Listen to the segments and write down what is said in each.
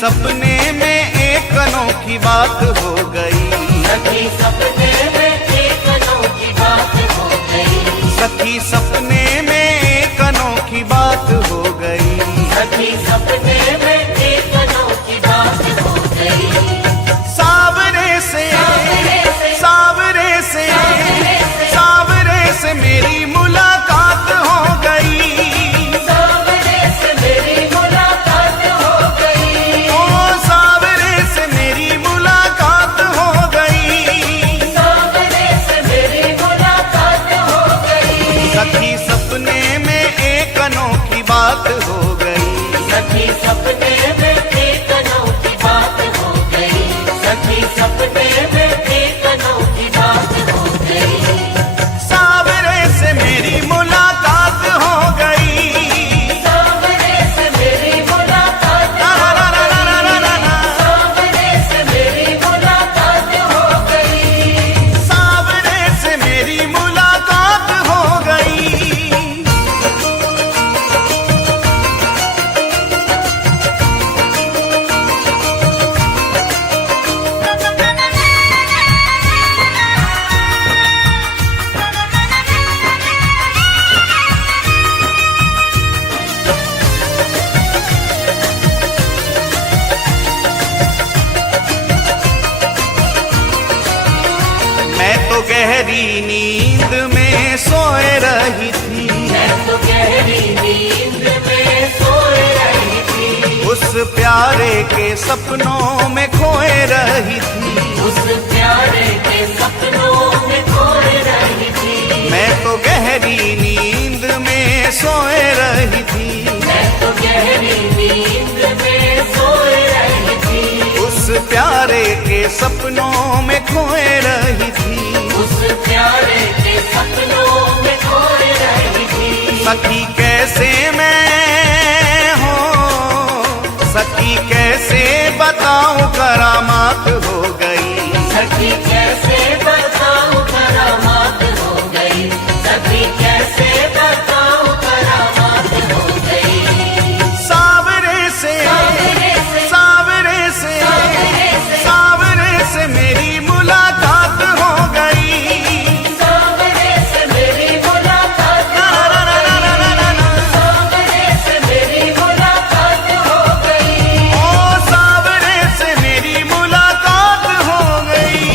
सपने में एक अनोखी बात हो गई। सखी सपने में एक अनोखी बात हो गई। सखी सपने में एक अनोखी बात हो गई। सखी सपने में एक अनोखी बात हो गई। सावरे से सावरे से सावरे से मेरी मुलाकात हो गई। सावरे से मेरी मुलाकात हो गई। ओ सावरे से मेरी मुलाकात हो गई। सावरे से मेरी मुलाकात हो गई। सखी सपने में एक अनोखी बात हो गई। सखी सपने में एक अनोखी बात हो गई। सखी सपने में एक अनोखी बात हो गई। सावरे से मेरी मुलाकात हो गई। सावरे से मेरी मुलाकात हो गई। सावरे से मेरी मुलाकात हो गई। सावरे से मेरी मुलाकात हो गई। मैं तो गहरी नींद में सोए रही थी। मैं तो गहरी नींद में सोए रही थी। उस प्यारे के सपनों में खोए रही थी। उस प्यारे के सपनों में खोए रही थी। मैं तो गहरी नींद में सोए रही थी। मैं तो गहरी नींद में सोए रही थी। उस प्यारे के सपनों में खोए रही थी। उस प्यारे के सपनों में खोए रही थी। सखी कैसे मैं हो, सखी कैसे बताऊं करामात हो गई। सखी कैसे बताऊं करामात हो गई। सखी कैसे बताऊं करामात हो गई। सावरे से सावरे से सावरे से मेरी मुलाकात हो गई। सावरे से मेरी मुलाकात हो गई। सावरे से मेरी मुलाकात हो गई। ओ सावरे से मेरी मुलाकात हो गई।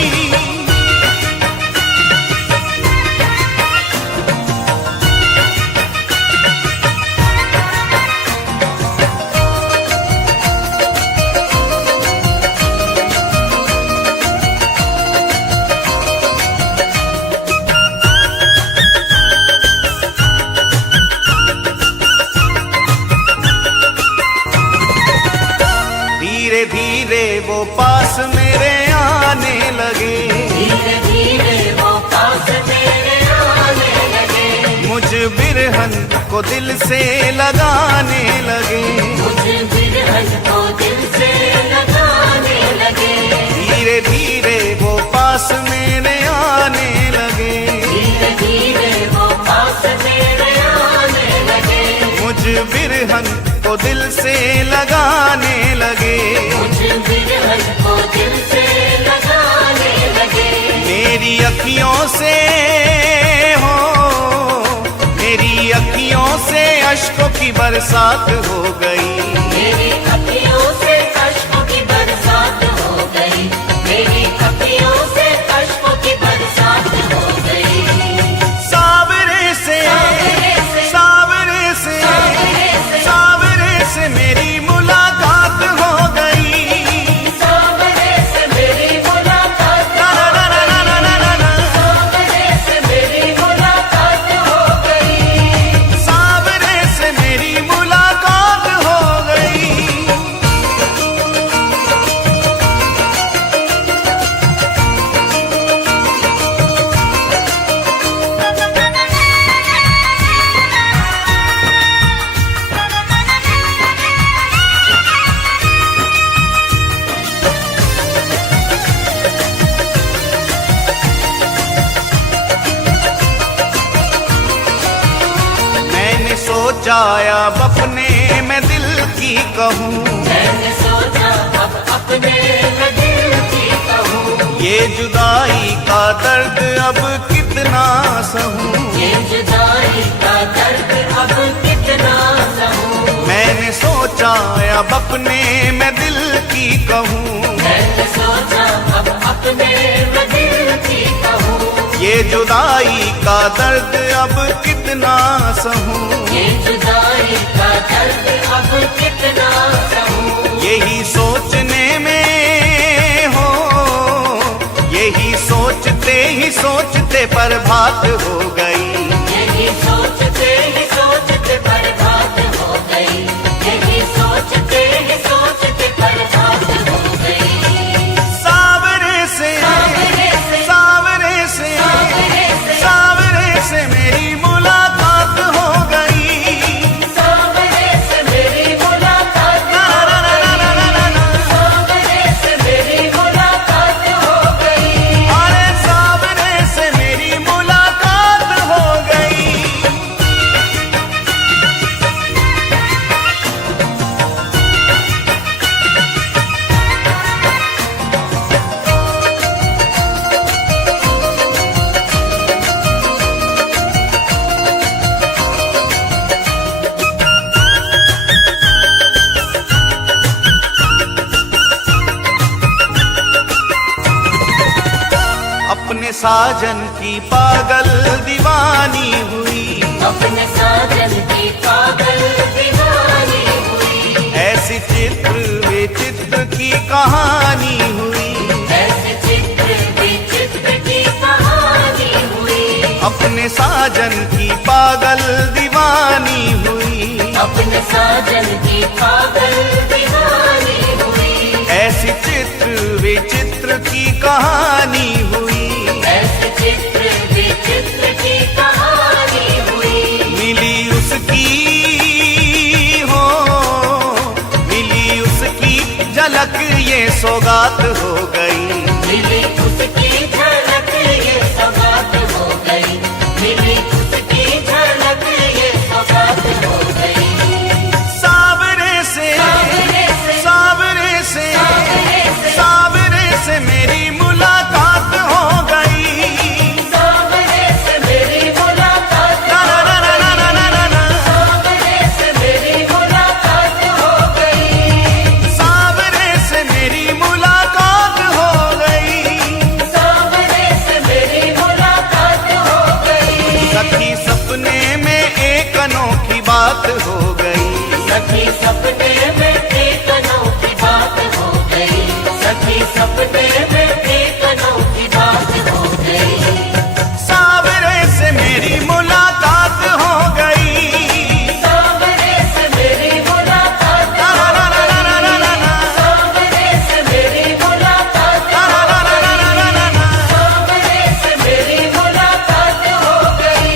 धीरे धीरे वो पास मेरे आने लगे। धीरे धीरे वो पास मेरे आने लगे। मुझ बिरहन को दिल से लगाने लगे। मुझे बिरहन को दिल से लगाने लगे। धीरे धीरे वो पास मेरे आने लगे। धीरे धीरे वो पास मेरे आने लगे। मुझ बिरहन को दिल से लगाने लगे। मुझे बिरहन को दिल से लगाने लगे। मेरी अखियों से हो, मेरी अखियों से अश्कों की बरसात हो गई। मेरी अखियों से अश्कों की बरसात हो गई। मेरी अखियों से अश्कों की बरसात हो गई। सावरे से सावरे से सावरे से मेरी मुलाकात हो गई। सावरे से मेरी मुलाकात हो गई। सावरे से मेरी मुलाकात हो गई। सावरे से मेरी मुलाकात हो गई। सोचा अब अपने मैं दिल की कहूँ। मैंने सोचा ये जुदाई का दर्द अब कितना सहूं, ये जुदाई का दर्द अब कितना सहूं। मैंने सोचा अब अपने मैं दिल की कहूँ, मैंने सोचा अब अपने मैं दिल की कहूँ। ये जुदाई का दर्द अब कितना सहूं, ये जुदाई का दर्द अब कितना सहूं। यही सोचने में हो, यही सोचते ही सोचते बर्बाद हो गई, यही सोचते ही सोचते बर्बाद हो गई, यही सोचते ही सोचते बर्बाद हो गई। सावरे से सावरे से सावरे से सावरे से सावरे से मेरी मुलाकात हो गई, सावरे से मेरी मुलाकात हो गई, सावरे से मेरी मुलाकात हो गई। अरे सावरे से मेरी मुलाकात हो गई। अपने साजन की पागल दीवानी हुई, अपने साजन की पागल दीवानी हुई, ऐसी चित्र विचित्र की कहानी हुई, ऐसे चित्र विचित्र की कहानी हुई। अपने साजन की पागल दीवानी हुई, अपने साजन की पागल दीवानी हुई, ऐसी चित्र विचित्र की कहानी हुई, ऐसे चित्र विचित्र की कहानी हुई। मिली उसकी हो, मिली उसकी झलक ये सौगात हो गई, मिली उसकी झलक ये सौगात हो गई, मिली उसकी झलक ये सौगात हो गई। सावरे से सावरे से सावरे से सावरे से सावरे से मेरी मुलाकात हो गई, सावरे से मेरी मुलाकात ना हो ना ना ना ना ना ना, सावरे से मेरी मुलाकात हो गई, सावरे से मेरी मुलाकात हो गई। सावरे से मेरी मुलाकात हो गई। सखी सपने में एक अनोखी बात हो गई, सखी सपने में एक अनोखी बात हो गई, सखी सपने में एक अनोखी बात हो गई। सावरे से मेरी मुलाकात हो गई, सावरे से मेरी मुलाकात ना हो ना ना ना ना ना ना, सावरे से मेरी मुलाकात ना हो ना ना ना ना ना ना। सावरे से मेरी मुलाकात हो गई।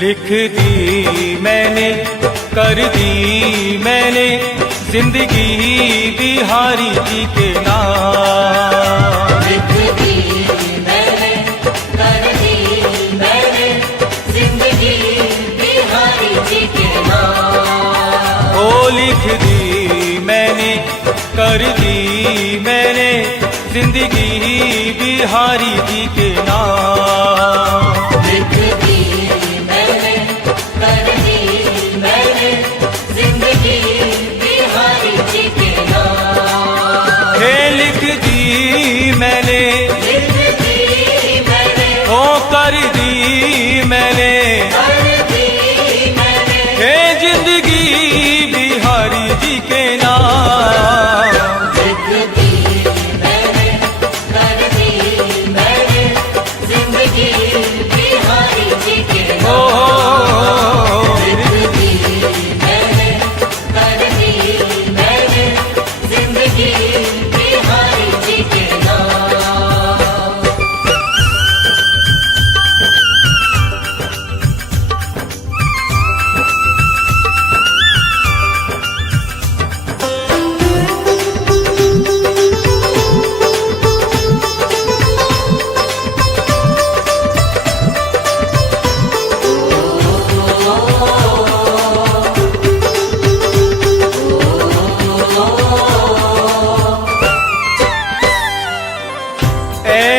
लिख दी मैंने, कर दी मैंने जिंदगी बिहारी जी के नाम। लिख दी मैंने, कर दी मैंने जिंदगी बिहारी जी के नाम। ओ लिख दी मैंने, कर दी मैंने जिंदगी बिहारी जी के नाम। लिख दी मैंने, कर दी मैंने जिंदगी बिहारी जी के नाम। हे लिख दी मैंने, लिख दी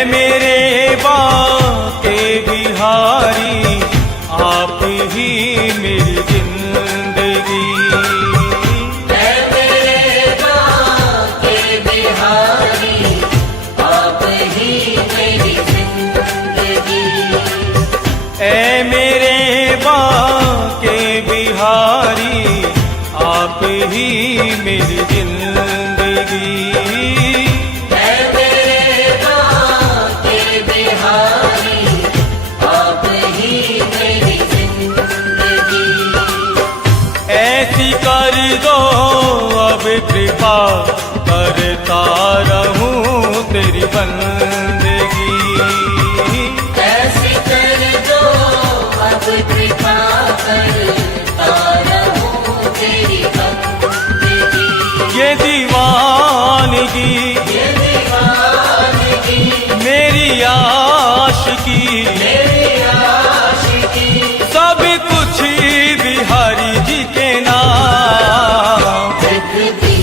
मेरे बाके बिहारी आप ही मेरी जिंदगी। ऐ मेरे बाके बिहारी आप ही मेरी जिंदगी। ऐ मेरे बाके बिहारी आप ही मेरी जिंदगी। ऐसी कर दो अब कृपा करता रहूं तेरी बंदगी। ऐसी कर दो अब कृपा करता रहूं तेरी बंदगी। ये दीवानगी मेरी आशिकी सब कुछ बिहारी जी के नाम। लिख दी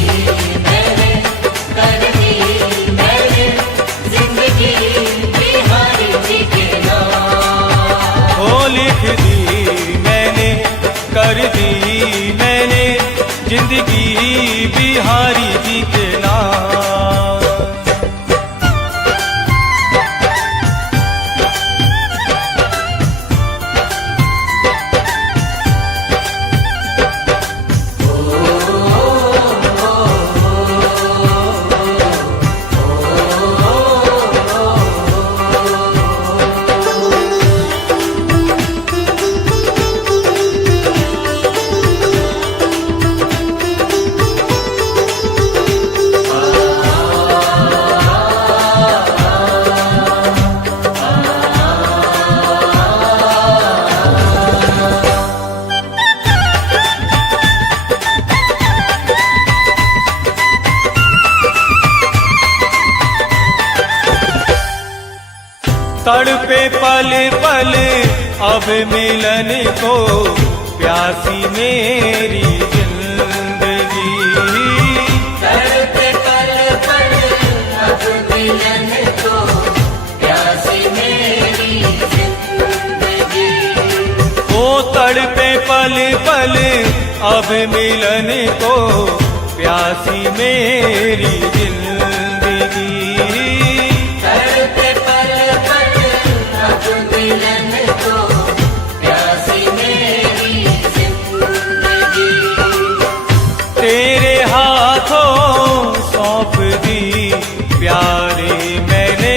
मैंने कर दी मैंने जिंदगी बिहारी जी के नाम। ओ लिख दी मैंने कर दी मैंने जिंदगी बिहारी जी के नाम। तड़पे पल पल अब मिलन को प्यासी मेरी जिंदगी। तड़पे पल पल अब मिलन को प्यासी मेरी जिंदगी। ओ तड़पे पल पल अब मिलन को प्यासी मेरी जिंदगी। मिलन को प्यासी मेरी जिंदगी। तेरे हाथों सौंप दी प्यारे मैंने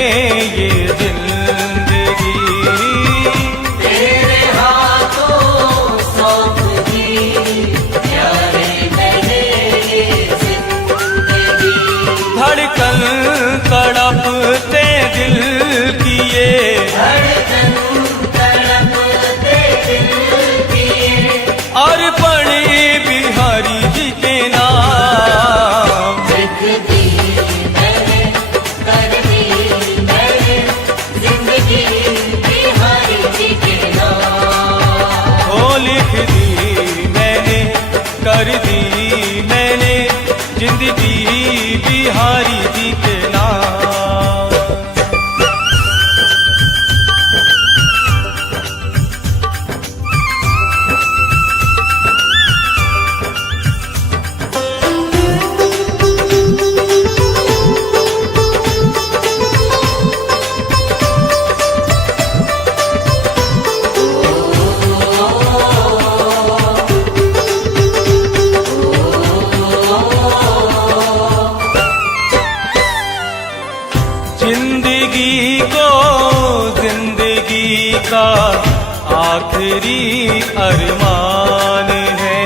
ये जिंदगी। तेरे हाथों सौंप दी प्यारे मैंने ये जिंदगी। धड़कन तड़पते दिल किए अर्पण बिहारी जी के नाम। लिख दी मैंने कर दी मैंने जिंदगी बिहारी जी के नाम। ओ लिख दी मैंने कर दी मैंने जिंदगी बिहारी जी के नाम। जिंदगी को जिंदगी का आखिरी अरमान है।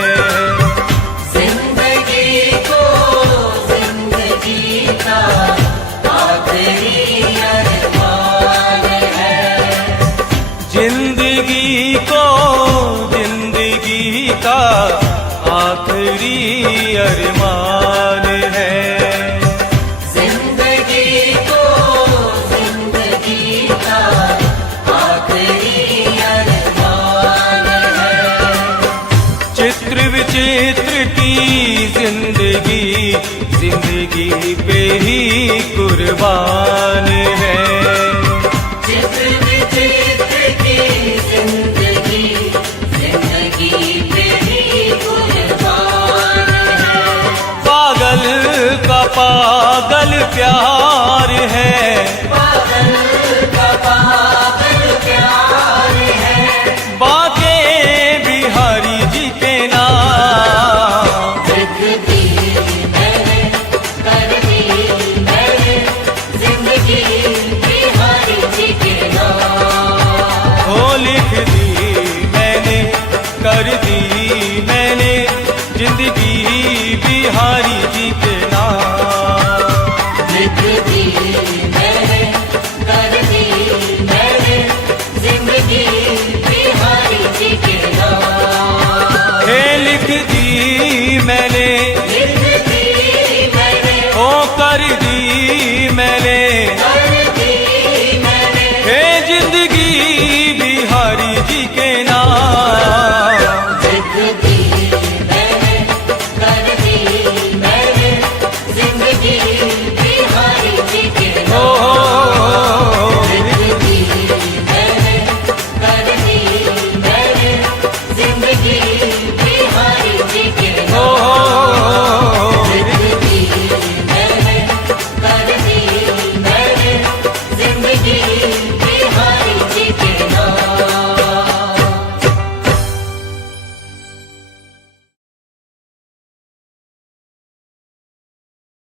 जिंदगी को जिंदगी का आखिरी अरमान है। जिंदगी को जिंदगी का आखिरी अरमान है। विचित्र की जिंदगी जिंदगी पे ही कुर्बान है। बिहारी जी के नाम। हो लिख दी मैंने, कर दी मैंने जिंदगी बिहारी जी के नाम। लिख दी